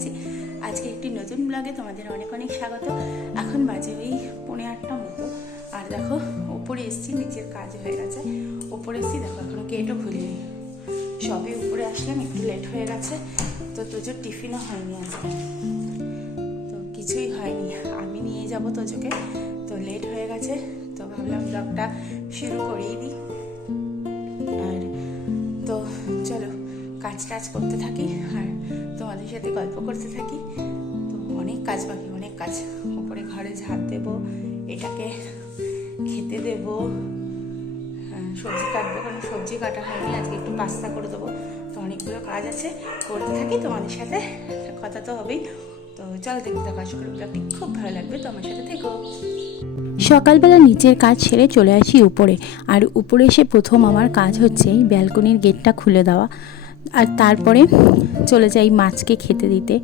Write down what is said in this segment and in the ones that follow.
আছি। আজকে একটি নতুন ব্লগে তোমাদের অনেক অনেক স্বাগত। এখন বাজে ওই 8:45 মতো। আর দেখো উপরে এসেছি, নিচের কাজ হয়ে গেছে। উপরে এসেছি, দেখো এখনো গেটও খুলিনি। সবে উপরে আসলাম, একটু লেট হয়ে গেছে। তো তোজোর টিফিনও হয়নি আজকে, তো কিছুই হয়নি। আমি নিয়ে যাব তোজোকে, তো লেট হয়ে গেছে। তো ভাবলাম ব্লগটা শুরু করেই দিই। আর তো চলো কাজ টাজ করতে থাকি আর তোমাদের সাথে গল্প করতে থাকি। তো অনেক কাজ বাকি, অনেক কাজ। উপরে ঘরে ঝাড় দেবো, এটাকে খেতে দেবো, সবজি কাটবো, কারণ সবজি কাটা হয়নি। আজকে একটু পাস্তা করে দেবো। তো অনেকগুলো কাজ আছে, করতে থাকি। তোমাদের সাথে কথা তো হবেই। তো চলো দেখতে থাকো, আশা করি ব্লগটি খুব ভালো লাগবে। তো আমার সাথে থেকো। সকালবেলা নিচের কাজ সেরে চলে আসি উপরে। আর উপরে এসে প্রথম আমার কাজ হচ্ছে এই ব্যালকনির গেটটা খুলে দেওয়া। আর তারপরে চলে যাই মাছকে খেতে দিতে।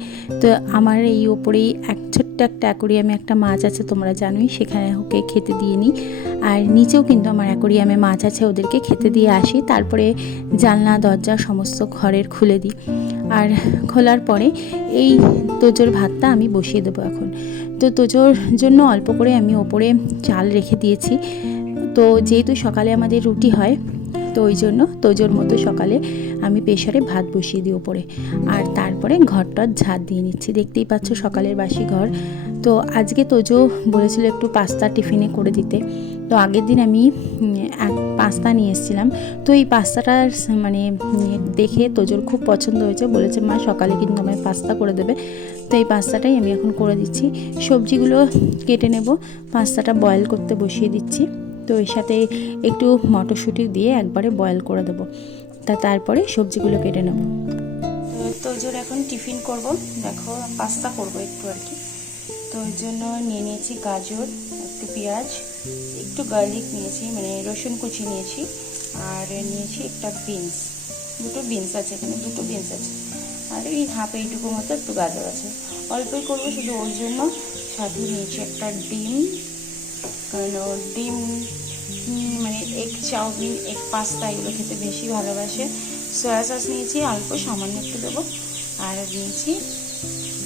তো আমার এই ওপরেই ছোট্ট একটা অ্যাকোরিয়ামে একটা মাছ আছে, তোমরা জানোই, সেখানে ওকে খেতে দিয়ে নিই। আর নিচেও কিন্তু আমার অ্যাকোরিয়ামে মাছ আছে, ওদেরকে খেতে দিয়ে আসি। তারপরে জানলা দরজা সমস্ত ঘরের খুলে দিই। আর খোলার পরে এই তোজোর ভাতটা আমি বসিয়ে দেবো এখন। তো তোজোর জন্য অল্প করে আমি ওপরে চাল রেখে দিয়েছি। তো যেহেতু সকালে আমাদের রুটি হয়, তো ওই জন্য তোজোর মতো সকালে আমি প্রেসারে ভাত বসিয়ে দিই ওপরে। আর তারপরে ঘরটা ঝাড় দিয়ে নিচ্ছি। দেখতেই পাচ্ছ সকালের বাসি ঘর। তো আজকে তোজো বলেছিল একটু পাস্তা টিফিনে করে দিতে। তো আগের দিন আমি পাস্তা নিয়ে এসেছিলাম। তো এই পাস্তাটার মানে দেখে তোজোর খুব পছন্দ হয়েছে, বলেছে মা সকালে কিন্তু আমায় পাস্তা করে দেবে। তো এই পাস্তাটাই আমি এখন করে দিচ্ছি। সবজিগুলো কেটে নেব, পাস্তাটা বয়েল করতে বসিয়ে দিচ্ছি। তো এর সাথে একটু মটরশুঁটি দিয়ে একবারে বয়েল করে দেবো। তারপরে সবজিগুলো কেটে নেব। তোজোর এখন টিফিন করব, দেখো পাস্তা করব একটু আর কি। তো ওই জন্য নিয়ে নিয়েছি গাজর, একটু পেঁয়াজ, একটু গার্লিক নিয়েছি, মানে রসুন কুচি নিয়েছি। আর নিয়েছি একটা বিনস, দুটো বিনস আছে এখানে, দুটো বিনস আছে। আর এই হাফ এইটুকু মতো একটু গাজর আছে। অল্পই করবো শুধু ওই জন্য। সাথে নিয়েছি একটা ডিম, কারণ ডিম মানে এগ চাউমিন, এগ পাস্তা এগুলো খেতে বেশি ভালোবাসে। সয়া সস নিয়েছি অল্প, সামান্য একটু দেবো। আর নিয়েছি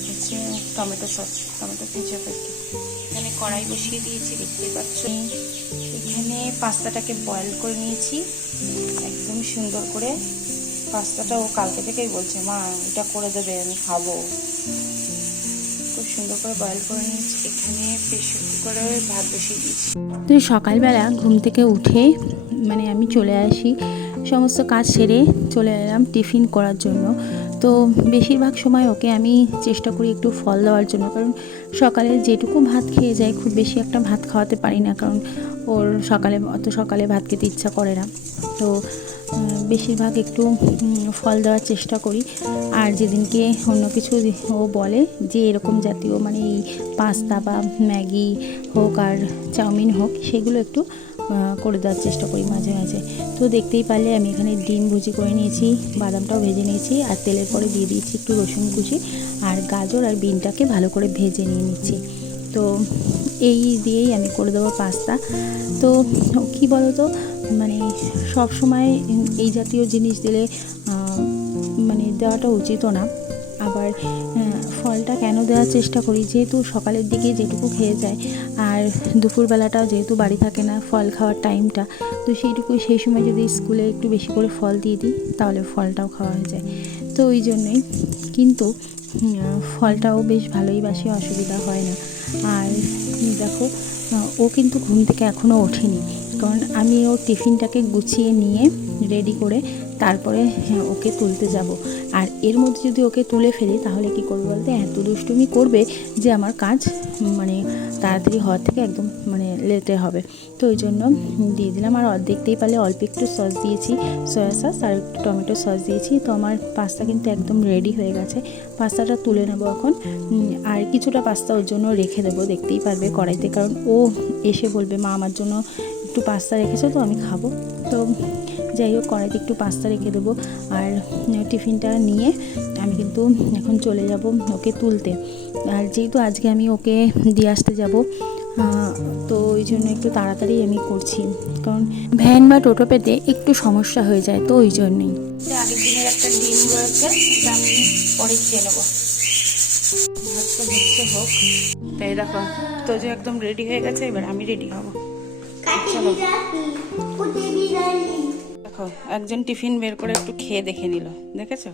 হচ্ছে টমেটো সস, টমেটো কেচাপ আর কি। এখানে কড়াই বসিয়ে দিয়েছি, দেখতেই পাচ্ছ। এখানে পাস্তাটাকে বয়েল করে নিয়েছি একদম সুন্দর করে। পাস্তাটা ও কালকে থেকেই বলছে মা এটা করে দেবে, আমি খাবো। খুব সুন্দর করে বয়েল করে নিয়েছি। এখানে প্রেসার কুকারে ভাত বসিয়ে দিয়েছি। তো সকালবেলা ঘুম থেকে উঠে মানে আমি চলে আসি, সমস্ত কাজ সেরে চলে এলাম টিফিন করার জন্য। তো বেশিরভাগ সময় ওকে আমি চেষ্টা করি একটু ফল দেওয়ার জন্য, কারণ সকালে যেটুকু ভাত খেয়ে যায়, খুব বেশি একটা ভাত খাওয়াতে পারি না, কারণ ওর অত সকালে ভাত খেতে ইচ্ছা করে না। তো বেশিরভাগ একটু ফল দেওয়ার চেষ্টা করি। আর যেদিনকে অন্য কিছু ও বলে যে এরকম জাতীয় মানে এই পাস্তা বা ম্যাগি হোক আর চাউমিন হোক, সেগুলো একটু করে দেওয়ার চেষ্টা করি মাঝে মাঝে। তো দেখতেই পারলে আমি এখানে ডিম ভুজি করে নিয়েছি, বাদামটাও ভেজে নিয়েছি, আর তেলের পরে দিয়ে দিয়েছি একটু রসুন কুচি, আর গাজর আর বিনটাকে ভালো করে ভেজে নিয়ে নিচ্ছি। তো এই দিয়েই আমি করে দেবো পাস্তা। তো কী বলো তো, মানে সব সময় এই জাতীয় জিনিস দিলে মানে দেওয়াটা উচিতও না। আবার ফলটা কেন দেওয়ার চেষ্টা করি, যেহেতু সকালের দিকে যেটুকু খেয়ে যায়, আর দুপুরবেলাটাও যেহেতু বাড়ি থাকে না ফল খাওয়ার টাইমটা, তো সেই সময় যদি স্কুলে একটু বেশি করে ফল দিয়ে দিই, তাহলে ফলটাও খাওয়া হয়ে যায়। তো ওই জন্যই কিন্তু ফলটাও বেশ ভালোই বাসে, অসুবিধা হয় না। আর দেখো ও কিন্তু ঘুম থেকে এখনও ওঠেনি, কারণ আমি ওর টিফিনটাকে গুছিয়ে নিয়ে রেডি করে তারপরে ওকে তুলতে যাব। আর এর মধ্যে যদি ওকে তুলে ফেলি তাহলে কি করবে বলতে, এত দুষ্টুমি করবে যে আমার কাজ মানে তাড়াতাড়ি হওয়ার থেকে একদম মানে লেটে হবে। তো ওই জন্য দিয়ে দিলাম। আর দেখতেই পারলে অল্প একটু সস দিয়েছি, সয়া সস, আর একটু টমেটো সস দিয়েছি। তো আমার পাস্তা কিন্তু একদম রেডি হয়ে গেছে। পাস্তাটা তুলে নেবো এখন। আর কিছুটা পাস্তা ওর জন্য রেখে দেবো, দেখতেই পারবে কড়াইতে, কারণ ও এসে বলবে মা আমার জন্য একটু পাস্তা রেখেছো, তো আমি খাবো। তো যাই হোক, কড়াইতে একটু পাস্তা রেখে দেবো। আর টিফিনটা নিয়ে আমি কিন্তু এখন চলে যাব ওকে তুলতে। আর যেহেতু আজকে আমি ওকে দিয়ে আসতে যাব, তো ওই জন্য একটু তাড়াতাড়ি আমি করছি, কারণ ভ্যান বা টোটো পেতে একটু সমস্যা হয়ে যায়, তো ওই জন্যই। আগের দিনের একটা ডিম রয়েছে, এটা আমি পরে খেয়ে নেবো। হচ্ছে হোক। তাই দেখো তোজো একদম রেডি হয়ে গেছে, এবার আমি রেডি হব। চলো দেখো একজন টিফিন বের করে একটু খেয়ে দেখে নিল, দেখেছো?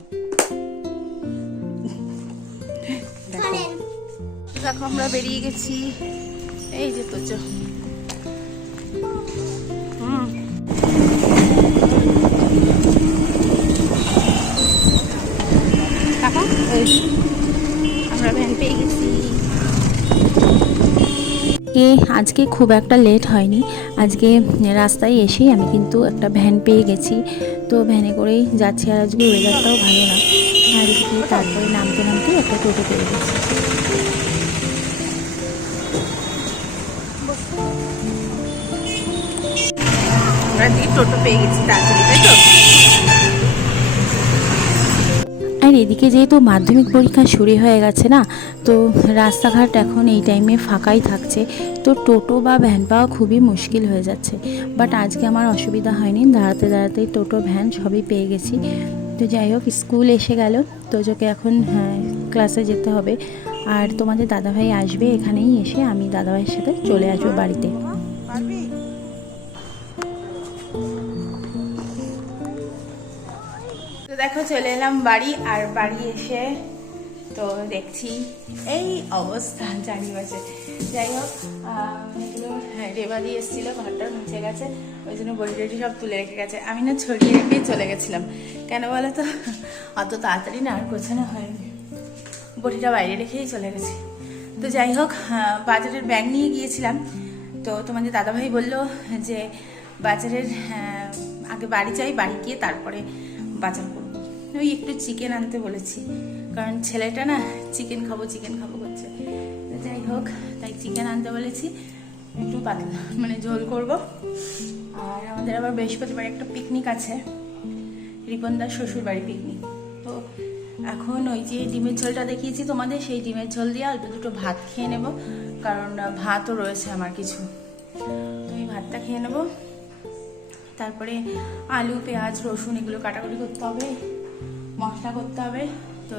দেখো দেখো আমরা বেরিয়ে গেছি, এই যে তোজো। আমরা ভ্যান পেয়ে গেছি। আজকে খুব একটা লেট হয়নি, আজকে রাস্তায় এসেই আমি কিন্তু একটা ভ্যান পেয়ে গেছি। তো ভ্যানে করেই যাচ্ছি, আর আজকে ওয়েদারটাও ভালো না। আর এদিকে তারপরে নামতে নামতে একটা টোটো পেয়ে গেছি। আমরা টোটো পেয়ে গেছি তাড়াতাড়ি, তাই তো? আর এদিকে যেহেতু মাধ্যমিক পরীক্ষা শুরু হয়ে গেছে না, তো রাস্তাঘাট এখন এই টাইমে ফাঁকাই থাকছে, তো টোটো বা ভ্যান পাওয়া খুবই মুশকিল হয়ে যাচ্ছে। বাট আজকে আমার অসুবিধা হয়নি, দাঁড়াতে দাঁড়াতেই টোটো ভ্যান সবই পেয়ে গেছি। তো যাই হোক, স্কুল এসে গেল, তোজোকে এখন ক্লাসে যেতে হবে। আর তোমাদের দাদাভাই আসবে, এখানেই এসে আমি দাদাভাইয়ের সাথে চলে আসবো বাড়িতে। তো দেখো চলে এলাম বাড়ি, আর বাড়ি এসে তো দেখছি এই অবস্থা চারিপাশে। যাই হোক এগুলো রেবা দিয়ে এসেছিলো, ঘরটা মুছে গেছে, ওই জন্য বড়ি টড়ি সব তুলে রেখে গেছে। আমি না ছড়িয়ে রেখেই চলে গেছিলাম, কেন বলো তো, অত তাড়াতাড়ি না আর গোছানো হয়নি, বড়িটা বাইরে রেখেই চলে গেছে। তো যাই হোক বাজারের ব্যাগ নিয়ে গিয়েছিলাম, তো তোমাদের দাদাভাই বললো যে বাজারের আগে বাড়ি যাই, বাড়ি গিয়ে তারপরে বাজার করবো। ওই একটু চিকেন আনতে বলেছি, কারণ ছেলেটা না চিকেন খাবো করছে। তো যাই হোক, তাই চিকেন আনতে বলেছি, একটু পাতলা মানে ঝোল করব। আর আমাদের আবার বৃহস্পতিবার একটা পিকনিক আছে, রিপনদার শ্বশুর বাড়ি পিকনিক। তো এখন ওই যে ডিমের ঝোলটা দেখিয়েছি তোমাদের, সেই ডিমের ঝোল দিয়ে অল্প দুটো ভাত খেয়ে নেব, কারণ ভাতও রয়েছে আমার কিছু। তো এই ভাতটা খেয়ে নেব, তারপরে আলু পেঁয়াজ রসুন এগুলো কাটাকুটি করতে হবে, মশলা করতে হবে। তো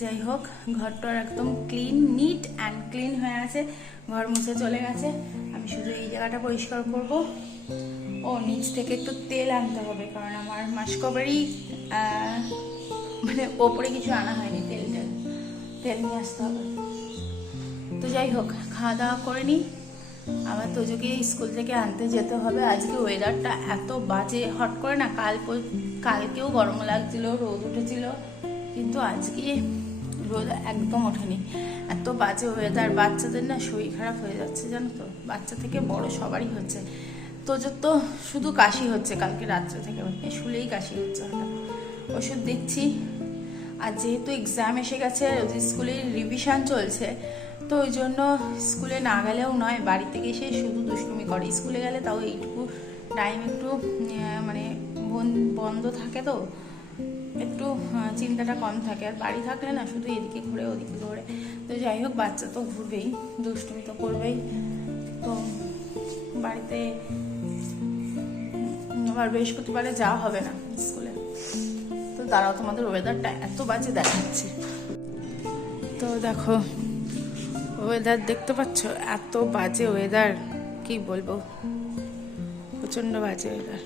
যাই হোক, ঘরটা একদম ক্লিন, নিট অ্যান্ড ক্লিন হয়ে আছে, ঘর মুছে চলে গেছে। আমি শুধু এই জায়গাটা পরিষ্কার করব। ও নিচ থেকে একটু তেল আনতে হবে, কারণ আমার মাসকবারই মানে ওপরে কিছু আনা হয়নি, তেল নিয়ে আসতে হবে। তো যাই হোক, খাওয়া দাওয়া করে নিই, আবার তোজোকে স্কুল থেকে আনতে যেতে হবে। আজকে ওয়েদারটা এত বাজে, হট করে না কালকেও গরম লাগছিল, রোদ উঠেছিল, কিন্তু আজকে রোদ একদম ওঠেনি, এত বাজে ওয়েদার। বাচ্চাদের না শরীর খারাপ হয়ে যাচ্ছে, জানো তো, বাচ্চা থেকে বড় সবারই হচ্ছে। তোজোর তো শুধু কাশি হচ্ছে, কালকে রাত্রে থেকে শুলেই কাশি হচ্ছে, হঠাৎ ওষুধ দিচ্ছি। আর যেহেতু এক্সাম এসে গেছে, স্কুলে রিভিশন চলছে, তো ওই জন্য স্কুলে না গেলেও নয়, বাড়ি থেকে এসে শুধু দুষ্টুমি করে। স্কুলে গেলে তাও এইটুকু টাইম একটু মানে বন্ধ থাকে, তো একটু চিন্তাটা কম থাকে। আর বাড়ি থাকলে না শুধু এদিকে ঘুরে ওদিকে ঘুরে। তো যাই হোক, বাচ্চা তো ঘুরবেই, দুষ্টুমি তো করবেই। তো বাড়িতে আবার বৃহস্পতিবারে যাওয়া হবে না স্কুলে। তো দাঁড়াও, তোমাদের ওয়েদারটা এত বাজে দেখাচ্ছে। তো দেখো ওয়েদার দেখতে পাচ্ছ, এত বাজে ওয়েদার, কি বলবো, প্রচন্ড বাজে ওয়েদার।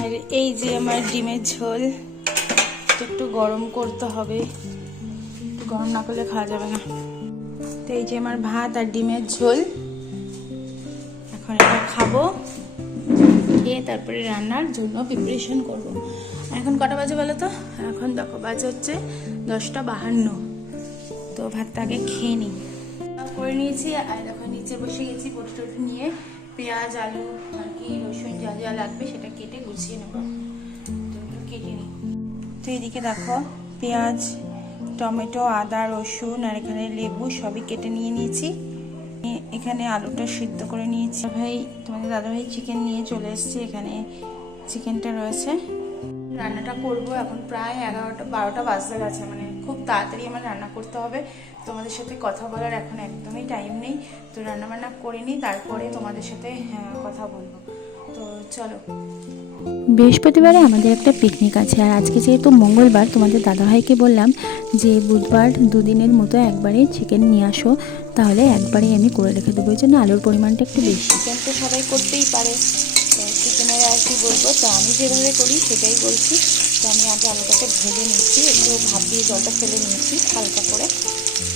আর এই যে আমার ডিমের ঝোল, একটু গরম করতে হবে, গরম না করলে খাওয়া যাবে না। তো এই যে আমার ভাত আর ডিমের ঝোল, এখন এটা খাবো, খেয়ে তারপরে রান্নার জন্য প্রিপারেশন করবো। এখন কটা বাজে বলো তো? এখন দেখো বাজে হচ্ছে 10:52। তো ভাতটা আগে খেয়ে নিই, করে নিয়েছি। আর দেখো নিচে বসে গেছি, পটেটো নিয়ে পেঁয়াজ আলু আর কি রসুন যা যা লাগবে সেটা কেটে গুছিয়ে নেবো। তো কেটে নিই। তো এদিকে দেখো পেঁয়াজ টমেটো আদা রসুন আর এখানে লেবু সবই কেটে নিয়ে নিয়েছি। এখানে আলুটা সিদ্ধ করে নিয়েছি। তোমাদের দাদাভাই চিকেন নিয়ে চলে এসেছে, এখানে চিকেনটা রয়েছে। রান্নাটা করবো, এখন প্রায় 11-12টা বাজতে গেছে, মানে খুব তাড়াতাড়ি আমার রান্না করতে হবে। তোমাদের সাথে কথা বলার এখন একদমই টাইম নেই, তো রান্নাবান্না করে নিই, তারপরে তোমাদের সাথে কথা বলবো। তো চলো। বৃহস্পতিবারে আমাদের একটা পিকনিক আছে, আর আজকে যেহেতু মঙ্গলবার তোমাদের দাদাভাইকে বললাম যে বুধবার দুদিনের মতো একবারে চিকেন নিয়ে আসো, তাহলে একবারেই আমি করে রেখে দেবো। ওই জন্য আলুর পরিমাণটা একটু বেশি। চিকেন তো সবাই করতেই পারে, তো চিকেনের আর কি বলবো, তো আমি যেভাবে করি সেটাই বলছি। তো আমি আগে আলুটাকে ভেজে নিচ্ছি, একটু ভাপ দিয়ে জলটা ফেলে নিয়েছি হালকা করে।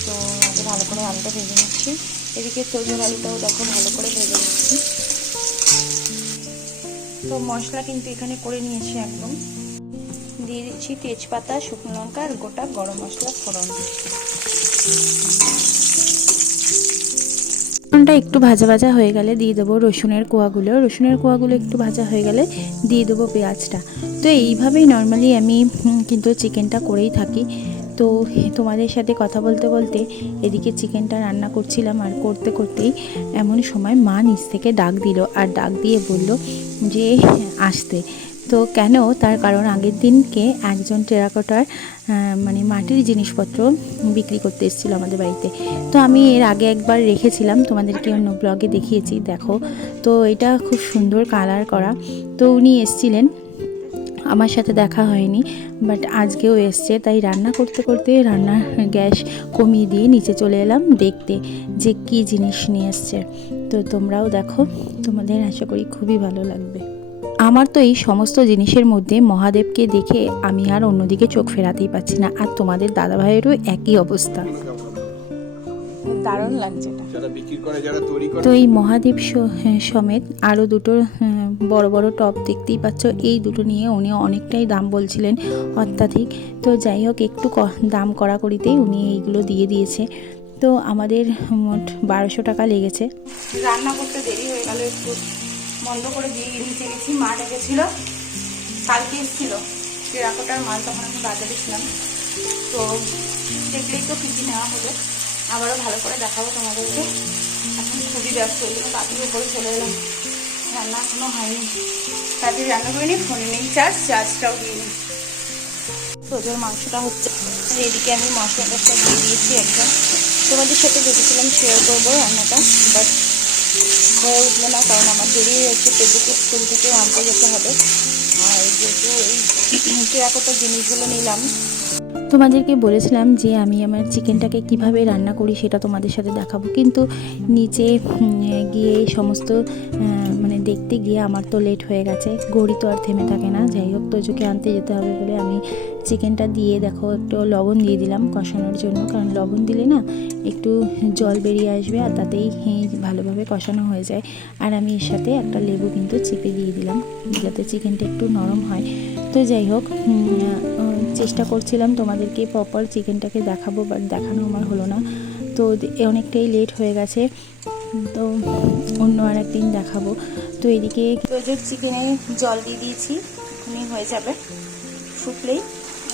তো আগে ভালো করে আলুটা ভেজে নিচ্ছি। এদিকে তোজোর আলুটাও দেখো ভালো করে ভেজে নিচ্ছি। তো মশলা কিন্তু এখানে করে নিয়েছি একদম। দিয়ে দিচ্ছি তেজপাতা, শুকনো লঙ্কা আর গোটা গরম মশলা ফোড়ন। ফোড়নটা একটু ভাজা ভাজা হয়ে গেলে দিয়ে দেবো রসুনের কোয়াগুলো একটু ভাজা হয়ে গেলে দিয়ে দেবো পেঁয়াজটা। তো এইভাবেই নর্মালি আমি কিন্তু চিকেনটা করেই থাকি। তো তোমাদের সাথে কথা বলতে বলতে এদিকে চিকেনটা রান্না করছিলাম, আর করতে করতেই এমন সময় মা নিচ থেকে ডাক দিল, আর ডাক দিয়ে বলল যে আসতে। তো কেন, তার কারণ আগের দিনকে একজন টেরাকোটার মানে মাটির জিনিসপত্র বিক্রি করতে এসেছিলো আমাদের বাড়িতে। তো আমি এর আগে একবার রেখেছিলাম, তোমাদেরকে অন্য ব্লগে দেখিয়েছি, দেখো। তো এটা খুব সুন্দর কালার করা। তো উনি এসেছিলেন, আমার সাথে দেখা হয়নি, বাট আজকেও এসছে। তাই রান্না করতে করতে রান্নার গ্যাস কমিয়ে দিয়ে নিচে চলে এলাম দেখতে যে কী জিনিস নিয়ে এসছে। তো তোমরাও দেখো, তোমাদের আশা করি খুবই ভালো লাগবে। আমার তো এই সমস্ত জিনিসের মধ্যে মহাদেবকে দেখে আমি আর অন্যদিকে চোখ ফেরাতেই পারছি না, আর তোমাদের দাদাভাইয়েরও একই অবস্থা। দারুণ লাগছে এটা। তো এই মহাদেব সমেত আরও দুটো বড় বড় টপ দেখতেই পাচ্ছ, এই দুটো নিয়ে উনি অনেকটাই দাম বলছিলেন, অত্যাধিক। তো যাই হোক, একটু দাম কড়াকড়িতেই উনি এইগুলো দিয়ে দিয়েছে। তো আমাদের মোট 1200 টাকা লেগেছে। রান্না করতে দেরি হয়ে গেল, একটু বন্ধ করে দিয়ে নিচে গেছি। মা ডেকেছিল, কালকে এসেছিল টেরাকোটার মাল, তখন আমি বাজারে ছিলাম। তো দেখলেই তো কী নেওয়া হলো, আবারও ভালো করে দেখাবো তোমাদেরকে। এখন খুবই ব্যস্ত, ওই জন্য তাড়াতাড়ি উপরে চলে এলাম। রান্না এখনো হয়নি, তাড়াতাড়ি রান্না করে নিই। ফোনে নেই চার্জটাও দিয়ে নিই। তোজোর মাংসটা হচ্ছে, এদিকে আমি মশলা টশলা দিয়ে দিয়েছি একদম। তোমাদের সাথে ভেবেছিলাম শেয়ার করবো রান্নাটা, বাট হয়ে উঠলো না, কারণ আমার দেরি হয়েছে। পেঁপেকে স্কুল থেকে আনতে যেতে হবে, আর যেহেতু এই টেরাকোটার জিনিসগুলো নিলাম। তোমাদেরকে বলেছিলাম যে আমি আমার চিকেনটাকে কিভাবে রান্না করি সেটা তোমাদের সাথে দেখাবো, কিন্তু নিচে গিয়ে সমস্ত মানে দেখতে গিয়ে আমার তো লেট হয়ে গেছে। ঘড়ি তো আর থেমে থাকে না। যাই হোক, তোজোকে আনতে যেতে হবে বলে আমি চিকেনটা দিয়ে দেখো একটু লবণ দিয়ে দিলাম কষানোর জন্য, কারণ লবণ দিলে না একটু জল বেরিয়ে আসবে, আর তাতেই ভালোভাবে কষানো হয়ে যায়। আর আমি এর সাথে একটা লেবু কিন্তু চিপে দিয়ে দিলাম, যাতে চিকেনটা একটু নরম হয়। তো যাই হোক, চেষ্টা করছিলাম তোমাদেরকে প্রপার চিকেনটাকে দেখাবো, বাট দেখানো আমার হলো না। তো অনেকটাই লেট হয়ে গেছে, তো অন্য আর একদিন দেখাবো। তো এদিকে তোজোর চিকেনে জল দিয়ে দিয়েছি, এখনই হয়ে যাবে ফুটলেই।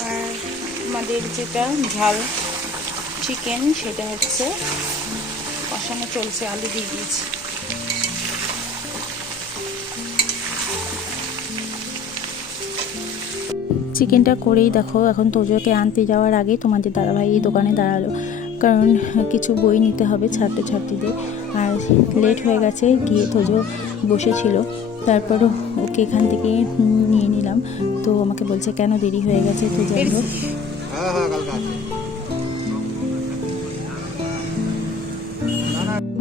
আর আমাদের যেটা ঝাল চিকেন সেটা হচ্ছে কষানো চলছে, আলু দিয়ে দিয়েছি। চিকেনটা করেই দেখো, এখন তোজোকে আনতে যাওয়ার আগে তোমাদের দাদাভাই এই দোকানে দাঁড়ালো, কারণ কিছু বই নিতে হবে ছাত্রছাত্রীদের। আর লেট হয়ে গেছে, গিয়ে তোজো বসেছিল, তারপর ওকে এখান থেকে নিয়ে নিলাম। তো আমাকে বলছে কেন দেরি হয়ে গেছে। তো যাই হোক,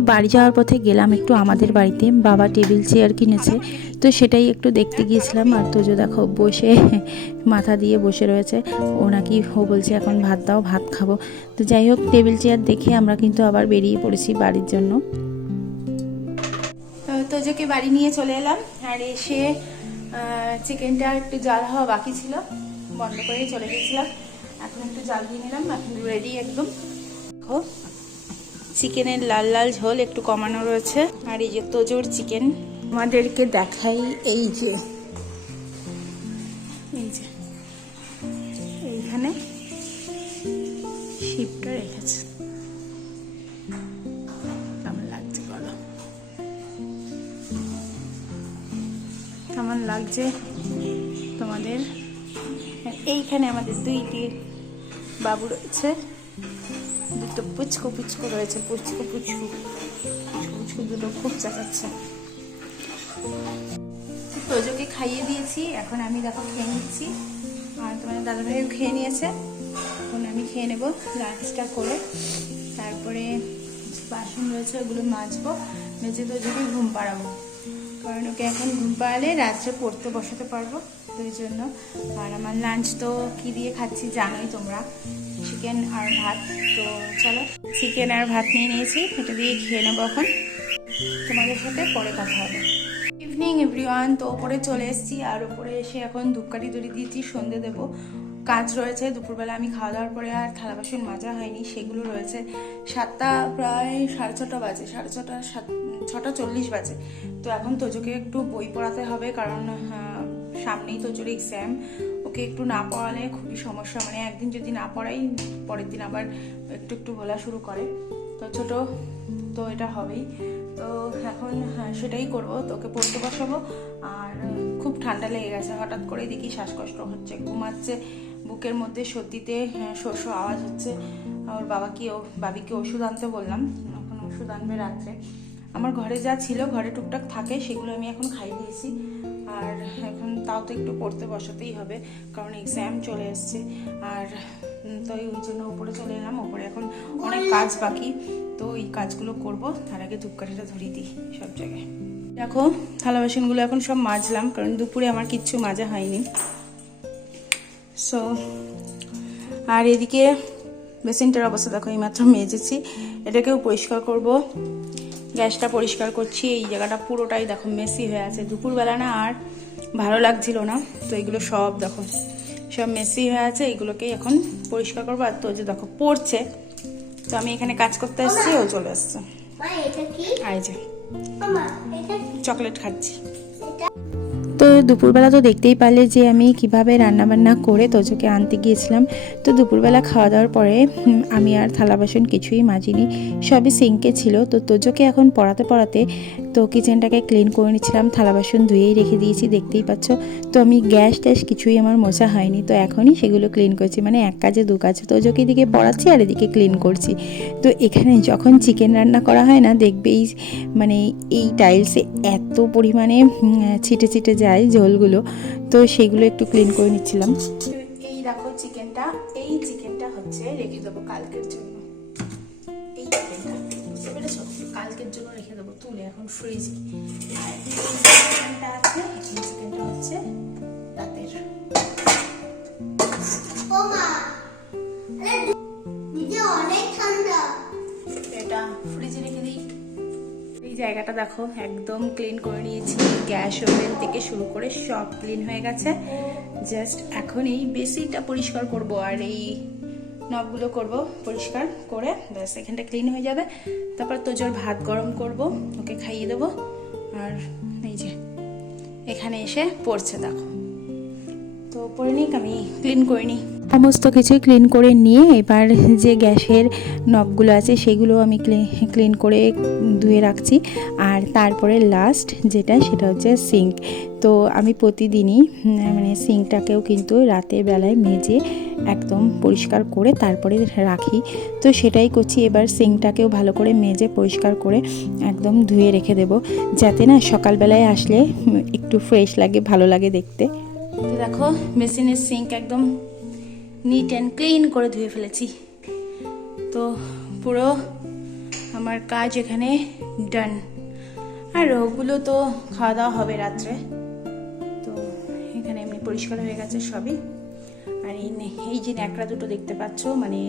বাড়ি যাওয়ার পথে গেলাম একটু আমাদের বাড়িতে, বাবা টেবিল চেয়ার কিনেছে, তো সেটাই একটু দেখতে গিয়েছিলাম। আর তোজো দেখো বসে মাথা দিয়ে বসে রয়েছে, ও নাকি ও বলছে এখন ভাত দাও, ভাত খাবো। তো যাই হোক, টেবিল চেয়ার দেখে আমরা কিন্তু আবার বেরিয়ে পড়েছি বাড়ির জন্য। তোজোকে বাড়ি নিয়ে চলে এলাম, আর এসে চিকেনটা একটু জাল হওয়া বাকি ছিল, বন্ধ করে চলে গেছিলাম। এখন একটু জাল দিয়ে নিলাম, এখন রেডি একদম। দেখো, চিকেনের লাল লাল ঝোল একটু কমানো রয়েছে। আর এই যে তোজোর চিকেন আমাদেরকে দেখাই, এই যে এইখানে শিপটা রেখেছে। কেমন লাগছে বলো, কেমন লাগছে তোমাদের? এইখানে আমাদের দুইটি বাবু রয়েছে, দুটো পুচকু পুচকু রয়েছে, পুচকু পুচকু পুচকু পুচকু দুটো খুব চেঁচাচ্ছে। তোজোকে খাইয়ে দিয়েছি, এখন আমি দেখো খেয়ে নিচ্ছি, আর তোমার দাদাভাইও খেয়ে নিয়েছে। এখন আমি খেয়ে নেব লাঞ্চটা করে, তারপরে বাসন রয়েছে ওগুলো মাজবো, মেজে তোজোকে ঘুম পাড়াবো, কারণ ওকে এখন ঘুম পাড়ালে রাত্রে পড়তে বসাতে পারবো, তো এই জন্য। আর আমার লাঞ্চ তো কী দিয়ে খাচ্ছি জানোই তোমরা, চিকেন আর ভাত। তো চলো চিকেন আর ভাত নিয়ে নিয়েছি, এটা দিয়ে খেয়ে নেবো এখন, তোমাদের সাথে পরে কথা হবে। ইভিনিং এভরিওয়ান, তো ওপরে চলে এসেছি, আর ওপরে এসে এখন ধূপকাঠি ধরিয়ে দিয়েছি, সন্ধে দেবো। কাজ রয়েছে দুপুরবেলা, আমি খাওয়া দাওয়ার পরে আর থালা বাসন মাজা হয়নি, সেগুলো রয়েছে। 7টা প্রায় 6:30 বাজে, 6:40 বাজে। তো এখন তোজোকে একটু বই পড়াতে হবে, কারণ সামনেই তোজোর এক্সাম। ওকে একটু না পড়ালে খুবই সমস্যা, মানে একদিন যদি না পড়াই পরের দিন আবার একটু একটু বলা শুরু করে। তো ছোট তো এটা হবেই, তো এখন সেটাই করব, তোকে পড়তে বসাবো। আর খুব ঠান্ডা লেগে গেছে, হঠাৎ করে দেখি শ্বাসকষ্ট হচ্ছে, ঘুমাচ্ছে, বুকের মধ্যে সর্দিতে শোষ আওয়াজ হচ্ছে। ওর বাবিকে ওষুধ আনতে বললাম, এখন ওষুধ আনবে রাত্রে। আমার ঘরে যা ছিল, ঘরে টুকটাক থাকে, সেগুলো আমি এখন খাই দিয়েছি। আর এখন তাও তো একটু পড়তে বসাতেই হবে, কারণ এক্সাম চলে এসছে। আর তো ওই জন্য উপরে চলে এলাম, উপরে এখন অনেক কাজ বাকি, তো এই কাজগুলো করব, তার আগে ধূপকাঠিটা ধরিয়ে দিই সব জায়গায়। দেখো থালা বাসনগুলো এখন সব মাজলাম, কারণ দুপুরে আমার কিচ্ছু মাজা হয়নি। সো আর এদিকে বেসিনটার অবস্থা দেখো, এইমাত্র মেজেছি, এটাকেও পরিষ্কার করব। গ্যাসটা পরিষ্কার করছি, এই জায়গাটা পুরোটাই দেখো মেসি হয়ে আছে, দুপুরবেলা না আর ভালো লাগছিল না, তো এগুলো সব দেখো সব মেসি হয়ে আছে, এইগুলোকেই এখন পরিষ্কার করবো। আর তো যে দেখো পড়ছে, তো আমি এখানে কাজ করতে আসছি, ও চলে আসছে। এই যে চকলেট খাচ্ছি। তো দুপুরবেলা তো দেখতেই পারলে যে আমি কিভাবে রান্নাবান্না করে তোজোকে আনতে গিয়েছিলাম। তো দুপুরবেলা খাওয়া দাওয়ার পরে আমি আর থালা বাসন কিছুই মাজিনি, সবই সিঙ্কে ছিল। তো তোজোকে এখন পড়াতে তো কিচেনটাকে ক্লিন করে নিচ্ছিলাম, থালা বাসন ধুয়েই রেখে দিয়েছি, দেখতেই পাচ্ছ। তো আমি গ্যাস ট্যাস কিছুই আমার মোছা হয়নি, তো এখনই সেগুলো ক্লিন করছি, মানে এক কাজে দু কাজ, তোজোকে এদিকে পড়াচ্ছি আর এদিকে ক্লিন করছি। তো এখানে যখন চিকেন রান্না করা হয় না, দেখবেই মানে এই টাইলসে এত পরিমাণে ছিটে ছিটে যায় ঝোলগুলো, তো সেগুলো একটু ক্লিন করে নিচ্ছিলাম। এই দেখো এই চিকেনটা হচ্ছে রেখে দেবো কালকের জন্য, এই চিকেনটা বুঝতে পেরেছো, কালকের জন্য রেখে দেবো তুলে এখন ফ্রিজে। আর এই চিকেনটা আছে, এই চিকেনটা হচ্ছে রাতের। এটা ফ্রিজে রেখে দিই। এই জায়গাটা দেখো একদম ক্লিন করে নিয়েছি, গ্যাস ওভেন থেকে শুরু করে সব ক্লিন হয়ে গেছে। জাস্ট এখন এই বেসিনটা পরিষ্কার করব, আর এই নবগুলো করব পরিষ্কার করে, ব্যাস এখানটা ক্লিন হয়ে যাবে। তারপর তোজোর ভাত গরম করব, ওকে খাইয়ে দেবো। আর এই যে এখানে এসে পড়ছে দেখো, তো পরে নিক, আমি ক্লিন করে নিই। সমস্ত কিছু ক্লিন করে নিয়ে এবার যে গ্যাসের নবগুলো আছে সেগুলো আমি ক্লিন করে ধুয়ে রাখছি। আর তারপরে লাস্ট সেটা হচ্ছে সিঙ্ক। তো আমি প্রতিদিনই মানে সিঙ্কটাকেও কিন্তু রাতের বেলায় মেজে একদম পরিষ্কার করে তারপরে রাখি, তো সেটাই করছি। এবার সিঙ্কটাকেও ভালো করে মেজে পরিষ্কার করে একদম ধুয়ে রেখে দেব, যাতে না সকালবেলায় আসলে একটু ফ্রেশ লাগে, ভালো লাগে দেখতে। তো দেখো মেশিনের সিঙ্ক একদম নিট অ্যান্ড ক্লিন করে ধুয়ে ফেলেছি, তো পুরো আমার কাজ এখানে ডান। আর ওগুলো তো খাওয়া দাওয়া হবে রাত্রে, তো এখানে এমনি পরিষ্কার হয়ে গেছে সবই। আর এই যে ন্যাকড়া দুটো দেখতে পাচ্ছ, মানে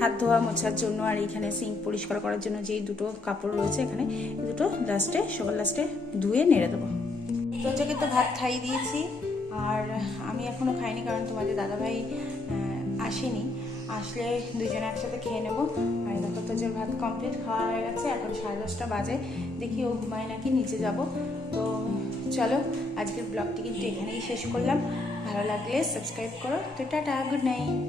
হাত ধোয়া মোছার জন্য, আর এইখানে সিঙ্ক পরিষ্কার করার জন্য যেই দুটো কাপড় রয়েছে এখানে, এই দুটো সকাল লাস্টে ধুয়ে নেড়ে দেবো। তোজোকে তো ভাত খাইয়ে দিয়েছি, আর আমি এখনও খাইনি, কারণ তোমাদের দাদাভাই আসেনি, আসলে দুজনে একসাথে খেয়ে নেবো। আর দেখো তোজোর ভাত কমপ্লিট খাওয়া হয়ে গেছে, এখন 10:30 বাজে, দেখি ও ঘুমায় নাকি, নিচে যাব। তো চলো আজকের ব্লগটি কিন্তু এখানেই শেষ করলাম, ভালো লাগলে সাবস্ক্রাইব করো। তো টাটা, গুড নাইট।